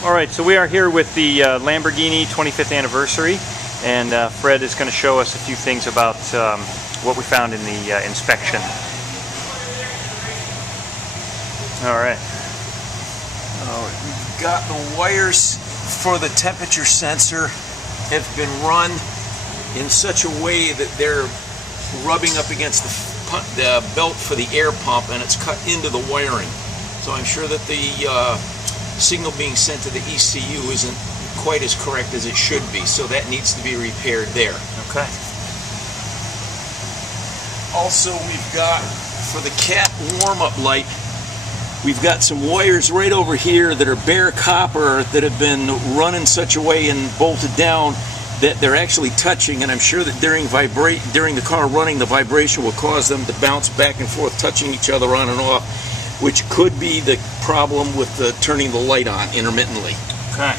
Alright, so we are here with the Lamborghini 25th anniversary, and Fred is going to show us a few things about what we found in the inspection. Alright. We've got the wires for the temperature sensor have been run in such a way that they're rubbing up against the belt for the air pump, and it's cut into the wiring. So I'm sure that the signal being sent to the ECU isn't quite as correct as it should be, so that needs to be repaired there. Okay. Also, we've got, for the cat warm-up light, we've got some wires right over here that are bare copper that have been run in such a way and bolted down that they're actually touching, and I'm sure that during the car running, the vibration will cause them to bounce back and forth, touching each other on and off, which could be the problem with turning the light on intermittently. Okay.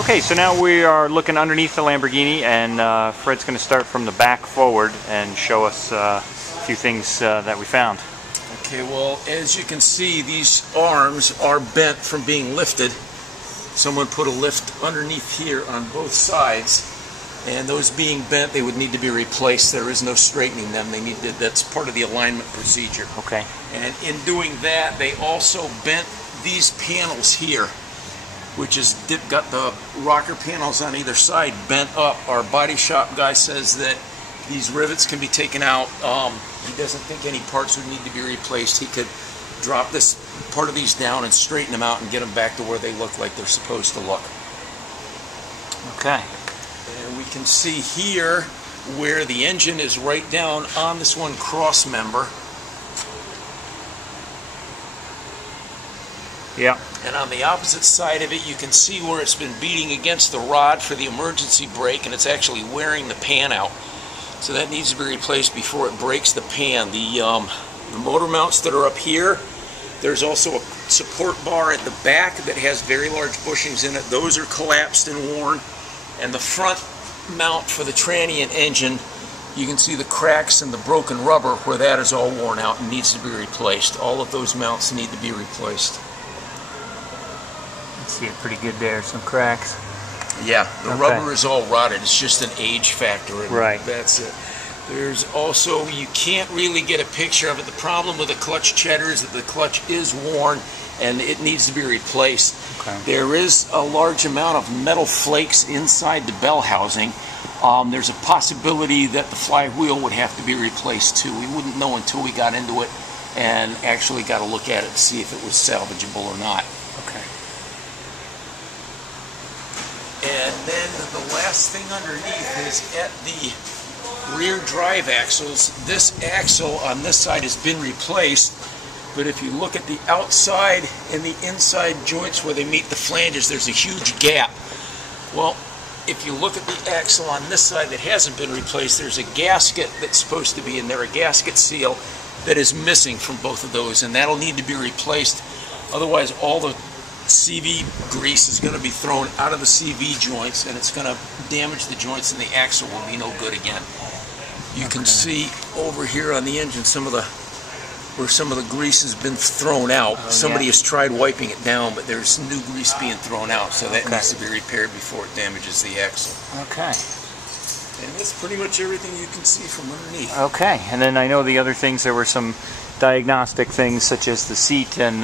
Okay, so now we are looking underneath the Lamborghini, and Fred's going to start from the back forward and show us a few things that we found. Okay, well, as you can see, these arms are bent from being lifted. Someone put a lift underneath here on both sides, and those being bent, they would need to be replaced. There is no straightening them. That's part of the alignment procedure. Okay. And in doing that, they also bent these panels here, which is got the rocker panels on either side bent up. Our body shop guy says that these rivets can be taken out. He doesn't think any parts would need to be replaced. He could drop this part of these down and straighten them out and get them back to where they look like they're supposed to look. Okay. And we can see here where the engine is right down on this one cross member. Yeah. And on the opposite side of it, you can see where it's been beating against the rod for the emergency brake, and it's actually wearing the pan out. So that needs to be replaced before it breaks the pan. The motor mounts that are up here, there's also a support bar at the back that has very large bushings in it. Those are collapsed and worn. And the front mount for the tranny and engine, you can see the cracks and the broken rubber where that is all worn out and needs to be replaced. All of those mounts need to be replaced. You see it pretty good there, some cracks. Yeah, the rubber is all rotted. It's just an age factor, and right. That's it. There's also, you can't really get a picture of it. The problem with the clutch cheddar is that the clutch is worn and it needs to be replaced. Okay. There is a large amount of metal flakes inside the bell housing. There's a possibility that the flywheel would have to be replaced too. We wouldn't know until we got into it and actually got to look at it to see if it was salvageable or not. Okay. And then the last thing underneath is at the rear drive axles. This axle on this side has been replaced, but if you look at the outside and the inside joints where they meet the flanges, there's a huge gap. Well, if you look at the axle on this side that hasn't been replaced, there's a gasket that's supposed to be in there, a gasket seal that is missing from both of those, and that'll need to be replaced. Otherwise, all the CV grease is going to be thrown out of the CV joints, and it's going to damage the joints, and the axle will be no good again. You can see over here on the engine where some of the grease has been thrown out. Somebody has tried wiping it down, but there's new grease being thrown out, so that needs to be repaired before it damages the axle. Okay. And that's pretty much everything you can see from underneath. Okay, and then I know the other things, there were some diagnostic things such as the seat and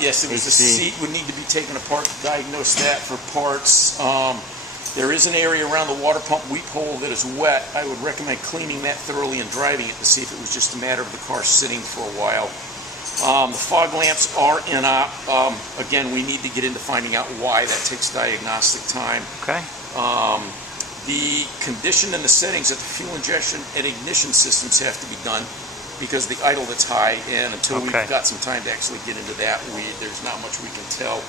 yes, it was the seat would need to be taken apart to diagnose that for parts. There is an area around the water pump weep hole that is wet. I would recommend cleaning that thoroughly and driving it to see if it was just a matter of the car sitting for a while. The fog lamps are in op. Again, we need to get into finding out why. That takes diagnostic time. Okay. The condition and the settings of the fuel injection and ignition systems have to be done because the idle that's high, and until we've got some time to actually get into that, there's not much we can tell.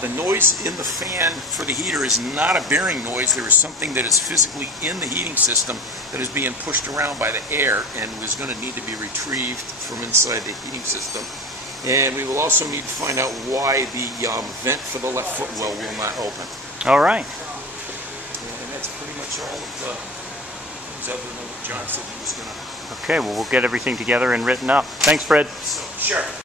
The noise in the fan for the heater is not a bearing noise. There is something that is physically in the heating system that is being pushed around by the air and is going to need to be retrieved from inside the heating system. And we will also need to find out why the vent for the left footwell will not open. All right. And that's pretty much all of the questions other than what John said he was going to. Okay, well, we'll get everything together and written up. Thanks, Fred. So, sure.